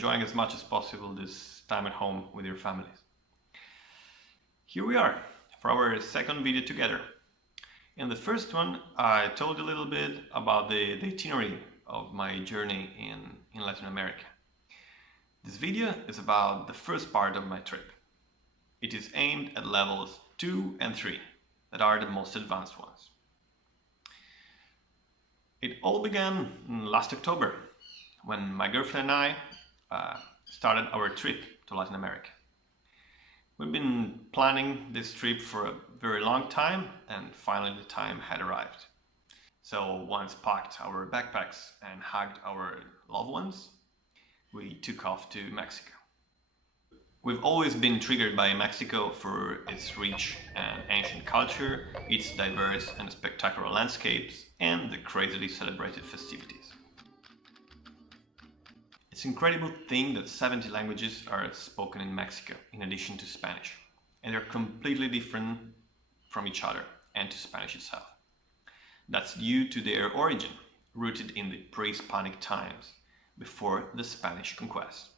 enjoying as much as possible this time at home with your families. Here we are for our second video together. In the first one, I told you a little bit about the itinerary of my journey in Latin America. This video is about the first part of my trip. It is aimed at levels 2 and 3, that are the most advanced ones. It all began last October, when my girlfriend and I started our trip to Latin America. We've been planning this trip for a very long time, and finally the time had arrived. So once packed our backpacks and hugged our loved ones, we took off to Mexico. We've always been triggered by Mexico for its rich and ancient culture, its diverse and spectacular landscapes, and the crazily celebrated festivities. It's an incredible thing that 70 languages are spoken in Mexico, in addition to Spanish, and they're completely different from each other and to Spanish itself. That's due to their origin, rooted in the pre-Hispanic times, before the Spanish conquest.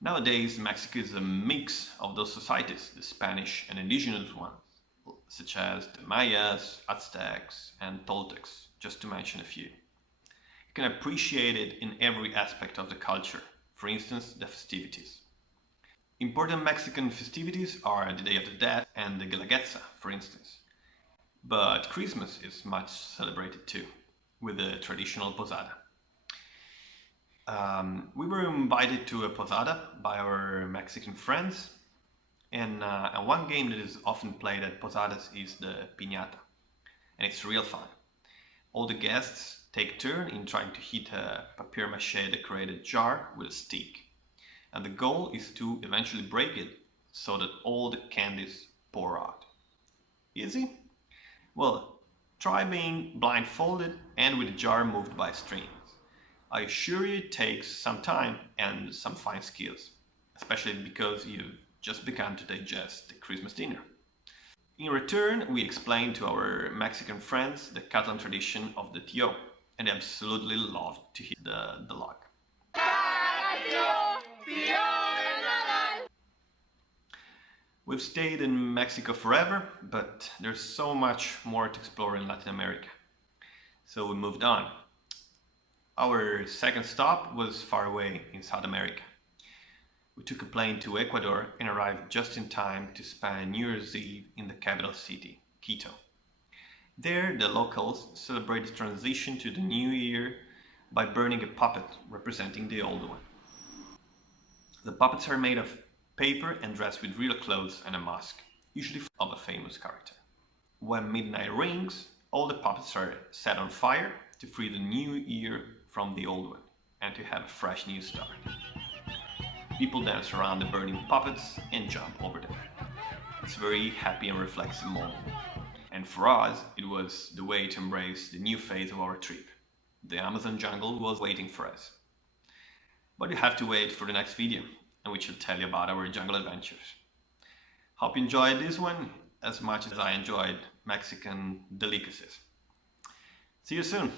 Nowadays, Mexico is a mix of those societies, the Spanish and indigenous ones, such as the Mayas, Aztecs, and Toltecs, just to mention a few. You can appreciate it in every aspect of the culture, for instance, the festivities. Important Mexican festivities are the Day of the Dead and the Guelaguetza, for instance. But Christmas is much celebrated too, with the traditional posada. We were invited to a posada by our Mexican friends, and one game that is often played at posadas is the piñata, and it's real fun. All the guests take turn in trying to hit a papier-mâché decorated jar with a stick, and the goal is to eventually break it so that all the candies pour out. Easy? Well, try being blindfolded and with the jar moved by strings. I assure you it takes some time and some fine skills, especially because you've just begun to digest the Christmas dinner. In return, we explained to our Mexican friends the Catalan tradition of the tío, and they absolutely loved to hit the log. We've stayed in Mexico forever, but there's so much more to explore in Latin America. So we moved on. Our second stop was far away in South America. We took a plane to Ecuador and arrived just in time to spend New Year's Eve in the capital city, Quito. There, the locals celebrate the transition to the new year by burning a puppet representing the old one. The puppets are made of paper and dressed with real clothes and a mask, usually of a famous character. When midnight rings, all the puppets are set on fire to free the new year from the old one and to have a fresh new start. People dance around the burning puppets and jump over them. It's a very happy and reflexive moment. And for us, it was the way to embrace the new phase of our trip. The Amazon jungle was waiting for us. But you have to wait for the next video, in which I'll tell you about our jungle adventures. Hope you enjoyed this one as much as I enjoyed Mexican delicacies. See you soon!